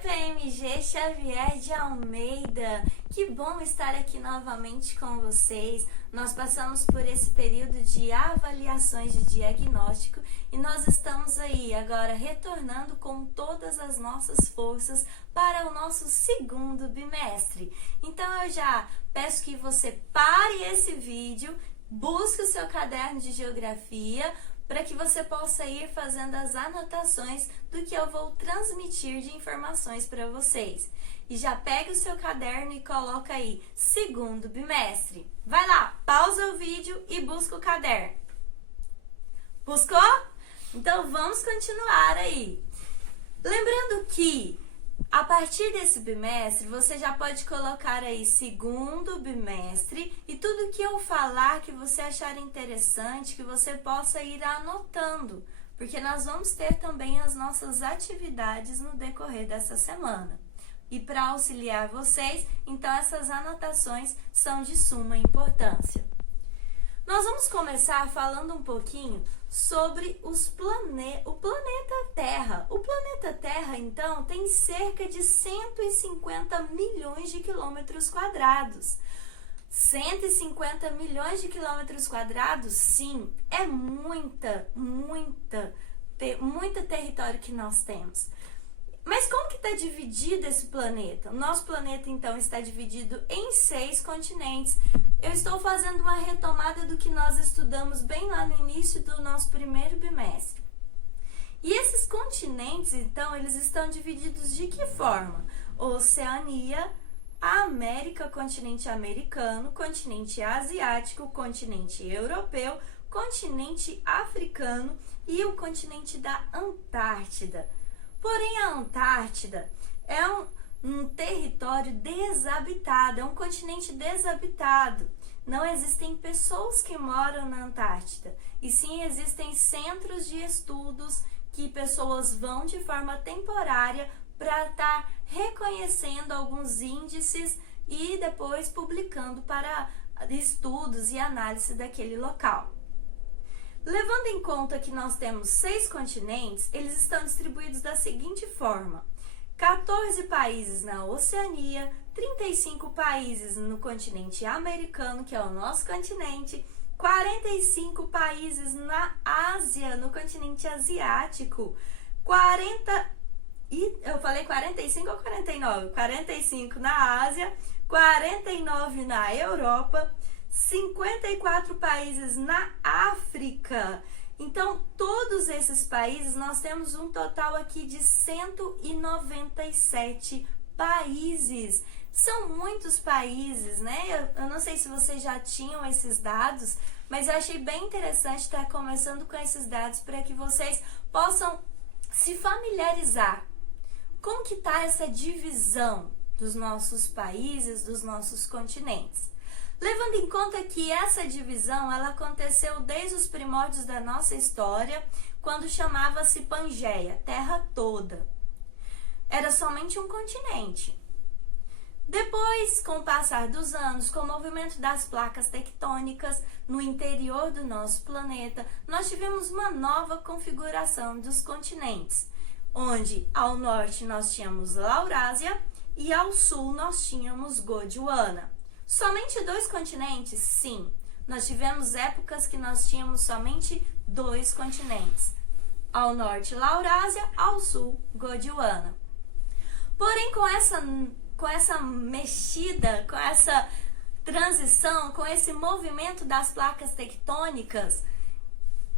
PMG Xavier de Almeida, que bom estar aqui novamente com vocês. Nós passamos por esse período de avaliações de diagnóstico e nós estamos aí agora retornando com todas as nossas forças para o nosso segundo bimestre. Então eu já peço que você pare esse vídeo, busque o seu caderno de geografia, para que você possa ir fazendo as anotações do que eu vou transmitir de informações para vocês. E já pega o seu caderno e coloca aí, segundo bimestre. Vai lá, pausa o vídeo e busca o caderno. Buscou? Então vamos continuar aí. Lembrando que a partir desse bimestre, você já pode colocar aí segundo bimestre e tudo que eu falar que você achar interessante, que você possa ir anotando, porque nós vamos ter também as nossas atividades no decorrer dessa semana. E para auxiliar vocês, então essas anotações são de suma importância. Nós vamos começar falando um pouquinho sobre o planeta Terra. O planeta Terra, então, tem cerca de 150 milhões de quilômetros quadrados. 150 milhões de quilômetros quadrados, sim, é muito território que nós temos. Mas como que está dividido esse planeta? O nosso planeta, então, está dividido em 6 continentes. Eu estou fazendo uma retomada do que nós estudamos bem lá no início do nosso primeiro bimestre. E esses continentes, então, eles estão divididos de que forma? Oceania, a América, continente americano, continente asiático, continente europeu, continente africano e o continente da Antártida. Porém, a Antártida é um território desabitado, é um continente desabitado. Não existem pessoas que moram na Antártida, e sim existem centros de estudos que pessoas vão de forma temporária para estar reconhecendo alguns índices e depois publicando para estudos e análise daquele local. Levando em conta que nós temos 6 continentes, eles estão distribuídos da seguinte forma: 14 países na Oceania, 35 países no continente americano, que é o nosso continente, 45 países na Ásia, no continente asiático, eu falei 45 ou 49? 45 na Ásia, 49 na Europa, 54 países na África. Então, todos esses países, nós temos um total aqui de 197 países. São muitos países, né? Eu não sei se vocês já tinham esses dados, mas eu achei bem interessante estar começando com esses dados para que vocês possam se familiarizar. Como que está essa divisão dos nossos países, dos nossos continentes? Levando em conta que essa divisão ela aconteceu desde os primórdios da nossa história, quando chamava-se Pangeia, Terra toda. Era somente um continente. Depois, com o passar dos anos, com o movimento das placas tectônicas no interior do nosso planeta, nós tivemos uma nova configuração dos continentes, onde ao norte nós tínhamos Laurásia e ao sul nós tínhamos Gondwana. Somente 2 continentes? Sim. Nós tivemos épocas que nós tínhamos somente 2 continentes. Ao norte, Laurásia, ao sul, Gondwana. Porém, com essa mexida, com essa transição, com esse movimento das placas tectônicas,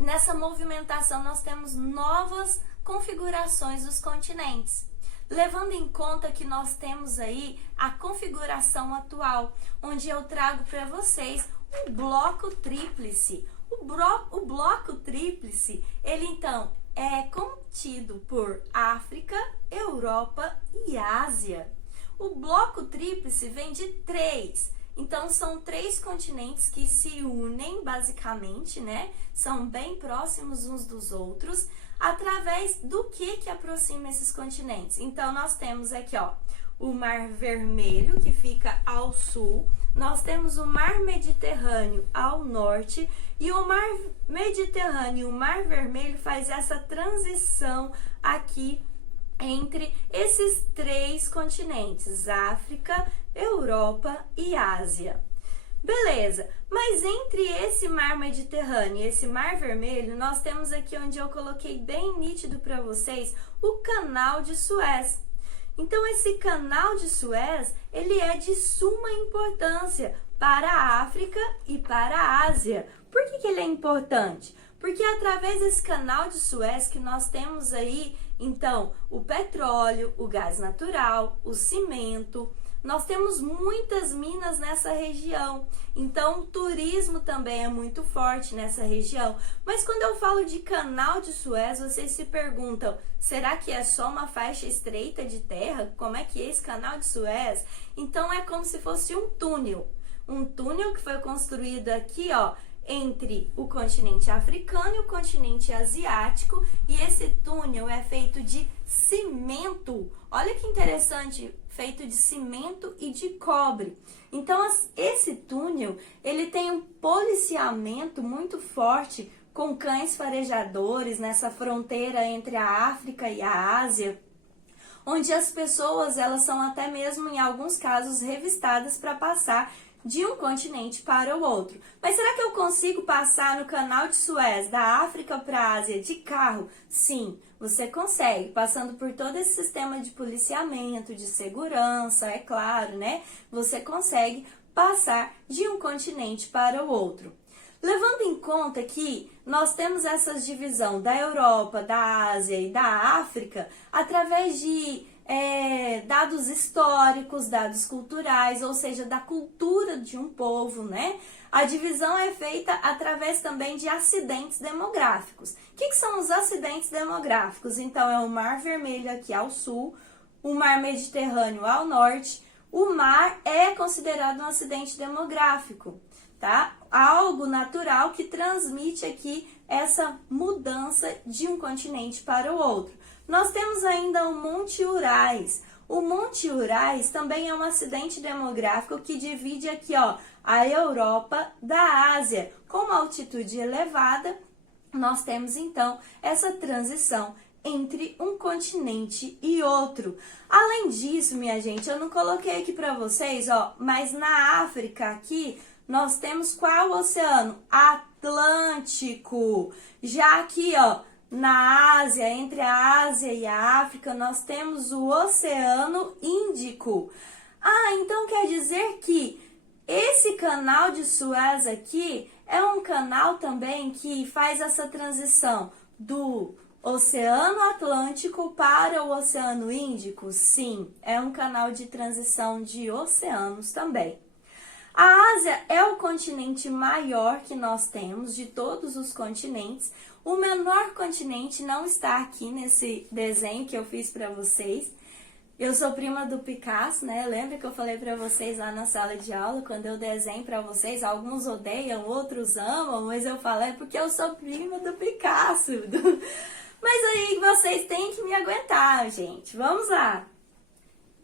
nessa movimentação nós temos novas configurações dos continentes. Levando em conta que nós temos aí a configuração atual, onde eu trago para vocês um bloco tríplice. O bloco tríplice, ele então é contido por África, Europa e Ásia. O bloco tríplice vem de 3. Então, são 3 continentes que se unem, basicamente, né? São bem próximos uns dos outros, através do que aproxima esses continentes. Então, nós temos aqui, ó, o Mar Vermelho, que fica ao sul, nós temos o Mar Mediterrâneo ao norte, e o Mar Mediterrâneo e o Mar Vermelho faz essa transição aqui entre esses 3 continentes, África, Europa e Ásia. Beleza, mas entre esse mar Mediterrâneo e esse mar Vermelho, nós temos aqui onde eu coloquei bem nítido para vocês o Canal de Suez. Então, esse Canal de Suez, ele é de suma importância para a África e para a Ásia. Por que ele é importante? Porque é através desse Canal de Suez que nós temos aí, então, o petróleo, o gás natural, o cimento. Nós temos muitas minas nessa região, então o turismo também é muito forte nessa região. Mas quando eu falo de Canal de Suez, vocês se perguntam, será que é só uma faixa estreita de terra? Como é que é esse Canal de Suez? Então é como se fosse um túnel que foi construído aqui, ó, entre o continente africano e o continente asiático, e esse túnel é feito de cimento. Olha que interessante, feito de cimento e de cobre. Então, esse túnel, ele tem um policiamento muito forte com cães farejadores nessa fronteira entre a África e a Ásia, onde as pessoas, elas são até mesmo, em alguns casos, revistadas para passar de um continente para o outro. Mas será que eu consigo passar no Canal de Suez da África para a Ásia de carro? Sim, você consegue, passando por todo esse sistema de policiamento, de segurança, é claro, né? Você consegue passar de um continente para o outro. Levando em conta que nós temos essa divisão da Europa, da Ásia e da África através de dados históricos, dados culturais, ou seja, da cultura de um povo, né? A divisão é feita através também de acidentes demográficos. O que são os acidentes demográficos? Então, é o Mar Vermelho aqui ao sul, o Mar Mediterrâneo ao norte. O mar é considerado um acidente demográfico, tá? Algo natural que transmite aqui essa mudança de um continente para o outro. Nós temos ainda o Monte Urais. O Monte Urais também é um acidente demográfico que divide aqui, ó, a Europa da Ásia. Com uma altitude elevada, nós temos então essa transição entre um continente e outro. Além disso, minha gente, eu não coloquei aqui para vocês, ó, mas na África aqui nós temos qual oceano? Atlântico. Já aqui, ó, na Ásia, entre a Ásia e a África, nós temos o Oceano Índico. Ah, então quer dizer que esse Canal de Suez aqui é um canal também que faz essa transição do Oceano Atlântico para o Oceano Índico? Sim, é um canal de transição de oceanos também. A Ásia é o continente maior que nós temos de todos os continentes. O menor continente não está aqui nesse desenho que eu fiz para vocês. Eu sou prima do Picasso, né? Lembra que eu falei para vocês lá na sala de aula, quando eu desenho para vocês, alguns odeiam, outros amam, mas eu falei porque eu sou prima do Picasso. Mas aí vocês têm que me aguentar, gente. Vamos lá.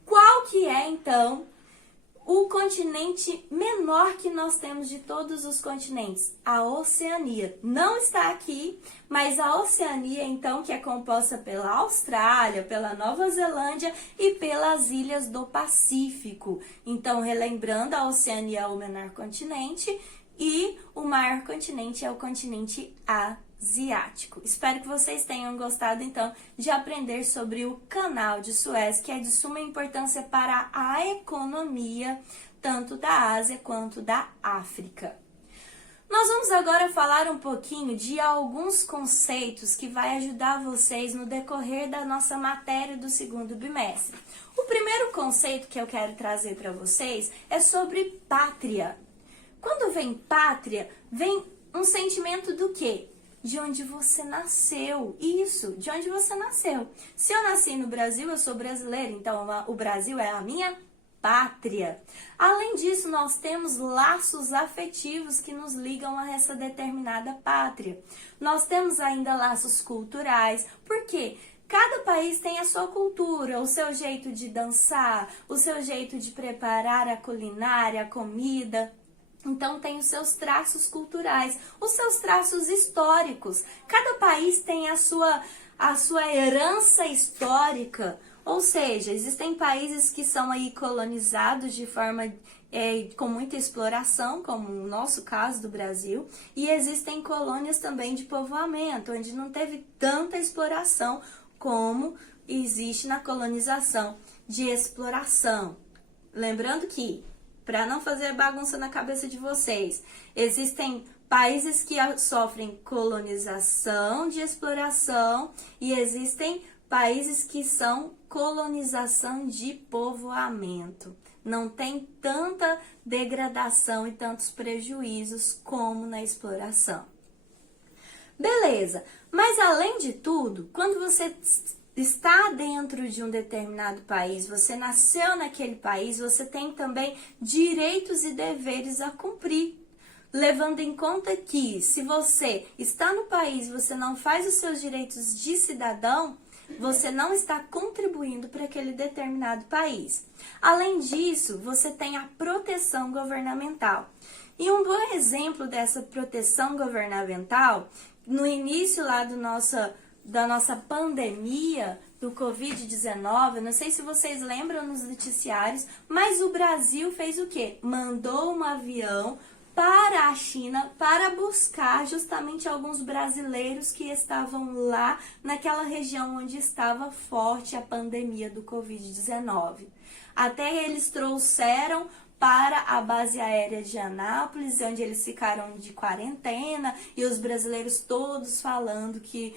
Qual que é, então, o continente menor que nós temos de todos os continentes? A Oceania. Não está aqui, mas a Oceania, então, que é composta pela Austrália, pela Nova Zelândia e pelas ilhas do Pacífico. Então, relembrando, a Oceania é o menor continente e o maior continente é o continente asiático. Espero que vocês tenham gostado, então, de aprender sobre o Canal de Suez, que é de suma importância para a economia, tanto da Ásia quanto da África. Nós vamos agora falar um pouquinho de alguns conceitos que vai ajudar vocês no decorrer da nossa matéria do segundo bimestre. O primeiro conceito que eu quero trazer para vocês é sobre pátria. Quando vem pátria, vem um sentimento do quê? De onde você nasceu. Isso, de onde você nasceu. Se eu nasci no Brasil, eu sou brasileira, então o Brasil é a minha pátria. Além disso, nós temos laços afetivos que nos ligam a essa determinada pátria. Nós temos ainda laços culturais. Por quê? Cada país tem a sua cultura, o seu jeito de dançar, o seu jeito de preparar a culinária, a comida. Então, tem os seus traços culturais, os seus traços históricos. Cada país tem a a sua herança histórica. Ou seja, existem países que são aí colonizados de forma com muita exploração, como o nosso caso do Brasil, e existem colônias também de povoamento, onde não teve tanta exploração como existe na colonização de exploração. Lembrando que, para não fazer bagunça na cabeça de vocês, existem países que sofrem colonização de exploração e existem países que são colonização de povoamento. Não tem tanta degradação e tantos prejuízos como na exploração. Beleza, mas além de tudo, quando você está dentro de um determinado país, você nasceu naquele país, você tem também direitos e deveres a cumprir. Levando em conta que, se você está no país e você não faz os seus direitos de cidadão, você não está contribuindo para aquele determinado país. Além disso, você tem a proteção governamental. E um bom exemplo dessa proteção governamental, no início lá da nossa pandemia do Covid-19, não sei se vocês lembram nos noticiários, mas o Brasil fez o quê? Mandou um avião para a China para buscar justamente alguns brasileiros que estavam lá naquela região onde estava forte a pandemia do Covid-19. Até eles trouxeram para a base aérea de Anápolis, onde eles ficaram de quarentena, e os brasileiros todos falando que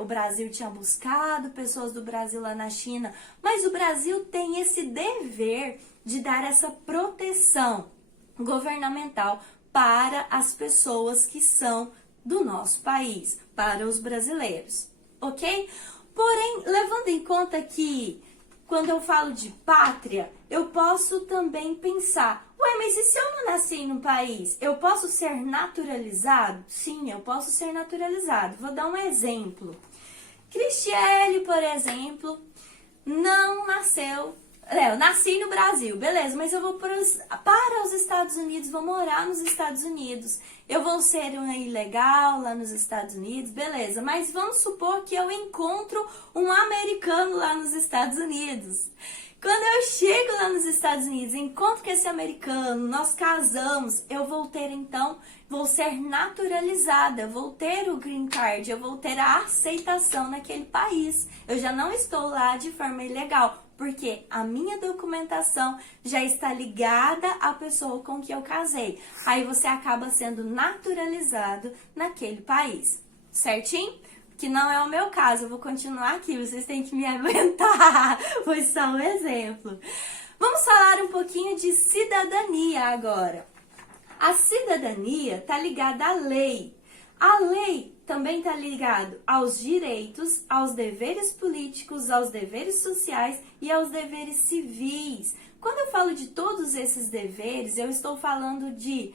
o Brasil tinha buscado pessoas do Brasil lá na China. Mas o Brasil tem esse dever de dar essa proteção governamental para as pessoas que são do nosso país, para os brasileiros, ok? Porém, levando em conta que quando eu falo de pátria, eu posso também pensar, mas e se eu não nasci no país, eu posso ser naturalizado? Sim, eu posso ser naturalizado. Vou dar um exemplo. Cristiele, por exemplo, não nasceu. Eu nasci no Brasil, beleza, mas eu vou para os Estados Unidos, vou morar nos Estados Unidos. Eu vou ser uma ilegal lá nos Estados Unidos, beleza, mas vamos supor que eu encontro um americano lá nos Estados Unidos. Quando eu chego lá nos Estados Unidos, encontro com esse americano, nós casamos, eu vou ter então, vou ser naturalizada, vou ter o green card, eu vou ter a aceitação naquele país. Eu já não estou lá de forma ilegal, porque a minha documentação já está ligada à pessoa com que eu casei. Aí você acaba sendo naturalizado naquele país, certinho? Que não é o meu caso, eu vou continuar aqui, vocês têm que me aguentar, foi só um exemplo. Vamos falar um pouquinho de cidadania agora. A cidadania está ligada à lei. A lei também está ligada aos direitos, aos deveres políticos, aos deveres sociais e aos deveres civis. Quando eu falo de todos esses deveres, eu estou falando de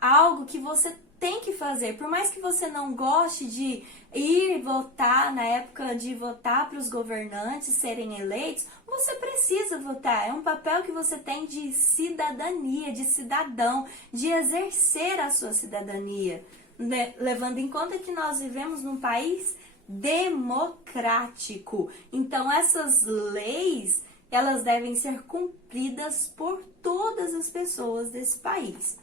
algo que você tem que fazer. Por mais que você não goste de ir votar na época de votar para os governantes serem eleitos, você precisa votar. É um papel que você tem de cidadania, de cidadão, de exercer a sua cidadania. Levando em conta que nós vivemos num país democrático. Então, essas leis, elas devem ser cumpridas por todas as pessoas desse país.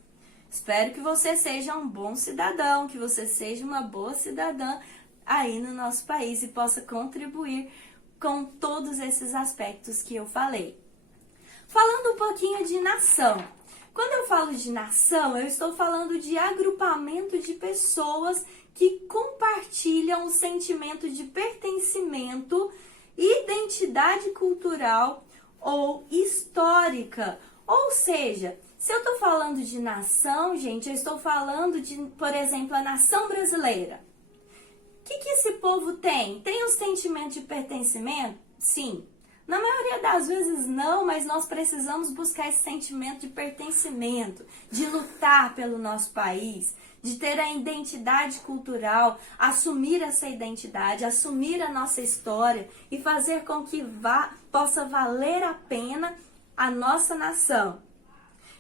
Espero que você seja um bom cidadão, que você seja uma boa cidadã aí no nosso país e possa contribuir com todos esses aspectos que eu falei. Falando um pouquinho de nação. Quando eu falo de nação, eu estou falando de agrupamento de pessoas que compartilham o sentimento de pertencimento, identidade cultural ou histórica. Ou seja, se eu estou falando de nação, gente, eu estou falando de, por exemplo, a nação brasileira. O que esse povo tem? Tem um sentimento de pertencimento? Sim. Na maioria das vezes não, mas nós precisamos buscar esse sentimento de pertencimento, de lutar pelo nosso país, de ter a identidade cultural, assumir essa identidade, assumir a nossa história e fazer com que possa valer a pena a nossa nação.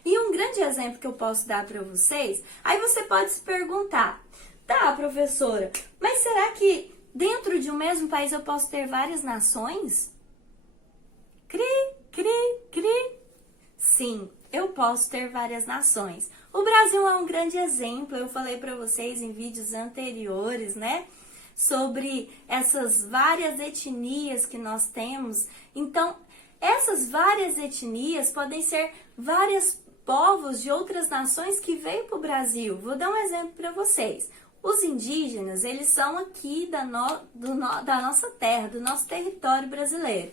E um grande exemplo que eu posso dar para vocês, aí você pode se perguntar, tá, professora, mas será que dentro de um mesmo país eu posso ter várias nações? Cri, cri, cri. Sim, eu posso ter várias nações. O Brasil é um grande exemplo, eu falei para vocês em vídeos anteriores, né? Sobre essas várias etnias que nós temos. Então, essas várias etnias podem ser vários povos de outras nações que veio para o Brasil. Vou dar um exemplo para vocês. Os indígenas, eles são aqui da nossa terra, do nosso território brasileiro.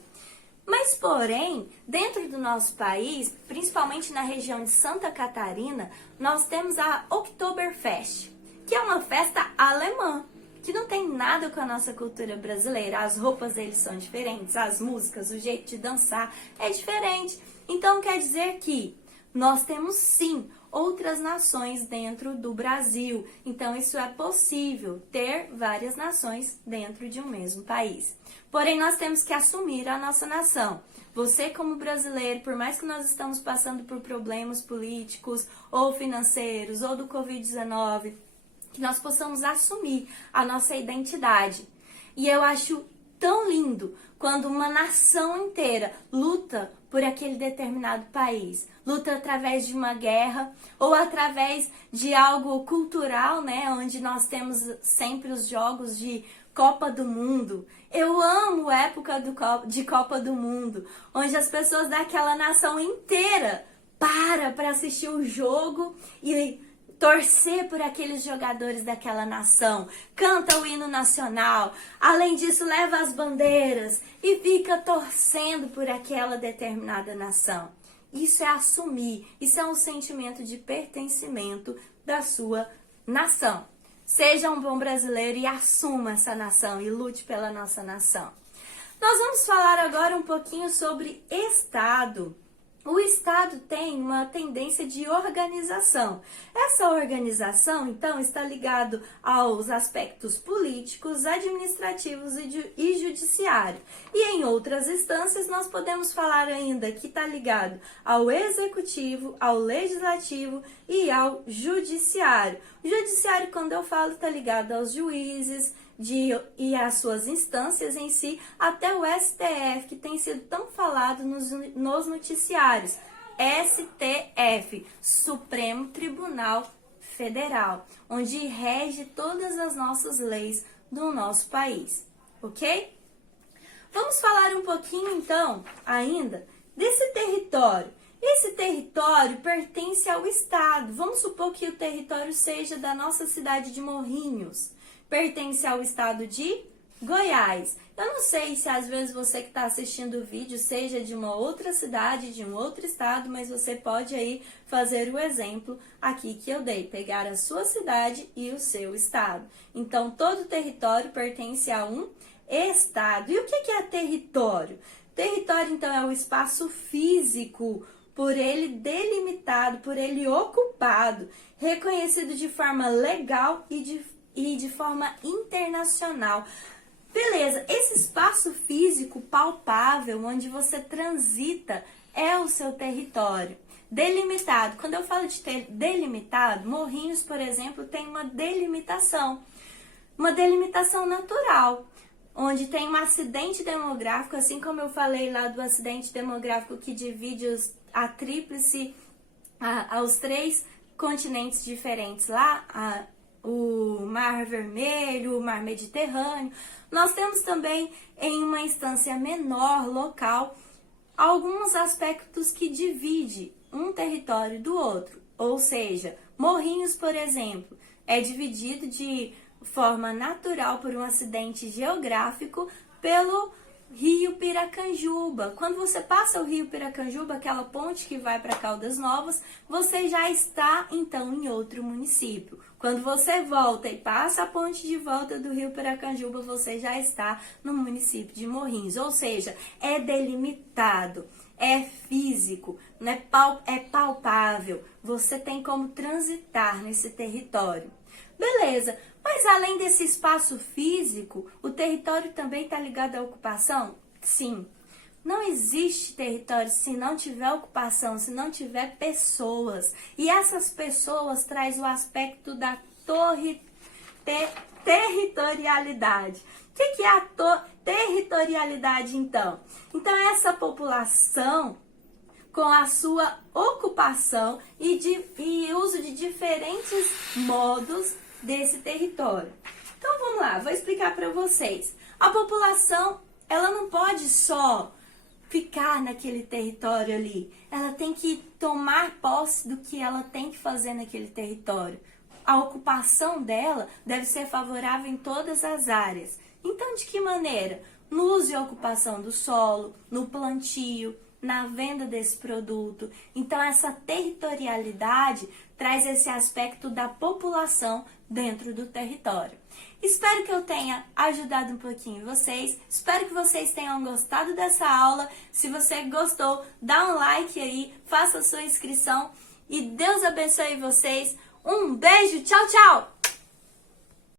Mas, porém, dentro do nosso país, principalmente na região de Santa Catarina, nós temos a Oktoberfest, que é uma festa alemã, que não tem nada com a nossa cultura brasileira. As roupas deles são diferentes, as músicas, o jeito de dançar é diferente. Então, quer dizer que nós temos, sim, outras nações dentro do Brasil. Então, isso é possível, ter várias nações dentro de um mesmo país. Porém, nós temos que assumir a nossa nação. Você, como brasileiro, por mais que nós estamos passando por problemas políticos ou financeiros ou do Covid-19, que nós possamos assumir a nossa identidade. E eu acho tão lindo quando uma nação inteira luta por aquele determinado país, luta através de uma guerra ou através de algo cultural, né, onde nós temos sempre os jogos de Copa do Mundo. Eu amo a época de Copa do Mundo, onde as pessoas daquela nação inteira para assistir o jogo e torcer por aqueles jogadores daquela nação, canta o hino nacional, além disso leva as bandeiras e fica torcendo por aquela determinada nação. Isso é assumir, isso é um sentimento de pertencimento da sua nação. Seja um bom brasileiro e assuma essa nação e lute pela nossa nação. Nós vamos falar agora um pouquinho sobre Estado. O Estado tem uma tendência de organização. Essa organização, então, está ligado aos aspectos políticos, administrativos e judiciário. E em outras instâncias, nós podemos falar ainda que está ligado ao executivo, ao legislativo e ao judiciário. O judiciário, quando eu falo, está ligado aos juízes, e as suas instâncias em si, até o STF, que tem sido tão falado nos noticiários. STF, Supremo Tribunal Federal, onde rege todas as nossas leis do nosso país, ok? Vamos falar um pouquinho, então, ainda desse território. Esse território pertence ao Estado. Vamos supor que o território seja da nossa cidade de Morrinhos. Pertence ao estado de Goiás. Eu não sei se às vezes você que está assistindo o vídeo seja de uma outra cidade, de um outro estado, mas você pode aí fazer o exemplo aqui que eu dei, pegar a sua cidade e o seu estado. Então, todo o território pertence a um estado. E o que é território? Território, então, é o espaço físico, por ele delimitado, por ele ocupado, reconhecido de forma legal e de forma internacional. Beleza, esse espaço físico palpável, onde você transita, é o seu território. Delimitado, quando eu falo de delimitado, Morrinhos, por exemplo, tem uma delimitação natural, onde tem um acidente demográfico, assim como eu falei lá do acidente demográfico que divide a tríplice aos 3 continentes diferentes lá, o Mar Vermelho, o Mar Mediterrâneo. Nós temos também, em uma instância menor, local, alguns aspectos que dividem um território do outro. Ou seja, Morrinhos, por exemplo, é dividido de forma natural por um acidente geográfico pelo Rio Piracanjuba. Quando você passa o Rio Piracanjuba, aquela ponte que vai para Caldas Novas, você já está, então, em outro município. Quando você volta e passa a ponte de volta do Rio Piracanjuba, você já está no município de Morrinhos. Ou seja, é delimitado, é físico, né? É palpável. Você tem como transitar nesse território. Beleza, mas além desse espaço físico, o território também está ligado à ocupação? Sim. Não existe território se não tiver ocupação, se não tiver pessoas. E essas pessoas trazem o aspecto da territorialidade. que é a territorialidade, então? Então, é essa população com a sua ocupação e uso de diferentes modos desse território. Então, vamos lá, vou explicar para vocês. A população, ela não pode só ficar naquele território ali. Ela tem que tomar posse do que ela tem que fazer naquele território. A ocupação dela deve ser favorável em todas as áreas. Então, de que maneira? No uso e ocupação do solo, no plantio, na venda desse produto. Então, essa territorialidade traz esse aspecto da população dentro do território. Espero que eu tenha ajudado um pouquinho vocês. Espero que vocês tenham gostado dessa aula. Se você gostou, dá um like aí, faça a sua inscrição e Deus abençoe vocês. Um beijo, tchau, tchau!